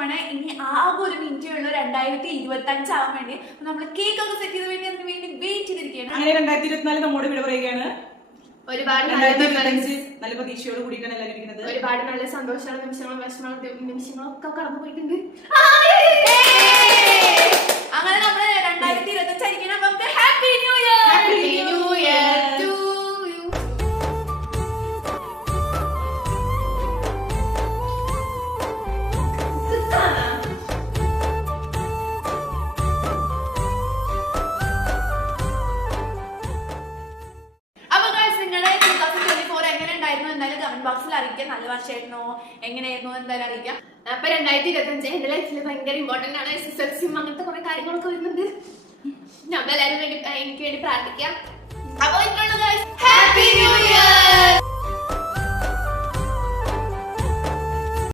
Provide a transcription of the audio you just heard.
പോവാണ്. ഇനി ആകെ ഒരു മിനിറ്റേ ഉള്ളൂ 2025 ആവാൻ വേണ്ടി. നമ്മൾ കേക്ക് ഒക്കെ സെറ്റ് ചെയ്ത് വേണ്ടി അതിന് വേണ്ടി വെയിറ്റ് ചെയ്തിരിക്കുകയാണ്. അങ്ങനെ 2024 നമ്മോട് വിട പറയുകയാണ്. ഒരുപാട് നല്ല പ്രതീക്ഷയോട് കൂടിയിട്ടാണ് എല്ലാവരും ഇരിക്കുന്നത്. ഒരുപാട് നല്ല സന്തോഷമുള്ള നിമിഷങ്ങളും വിഷമങ്ങളും നിമിഷങ്ങളൊക്കെ കടന്നു പോയിട്ടുണ്ട്. അങ്ങനെ നമ്മള് 2025 ആയിരിക്കണം. അപ്പൊ നമുക്ക് happy new year. Happy new year to you. അപ്പൊ ഗൈസ്, നിങ്ങളുടെ 2024 എങ്ങനെ ഉണ്ടായിരുന്നു എന്തായാലും കമന്റ് ബോക്സിൽ അറിയിക്കാം. നല്ല വർഷമായിരുന്നോ എങ്ങനെയായിരുന്നു എന്തായാലും അറിയിക്കാം. അപ്പൊ 2025 എന്റെ ലൈഫിൽ ഭയങ്കര ഇമ്പോർട്ടന്റ് ആണ്. SSLCയും അങ്ങനത്തെ കുറെ കാര്യങ്ങളൊക്കെ വരുന്നുണ്ട്. നമ്മളെല്ലാരും എനിക്ക് വേണ്ടി പ്രാർത്ഥിക്കാം. അപ്പൊ ഇത്രയുള്ളൂ ഗൈസ്. Happy new year.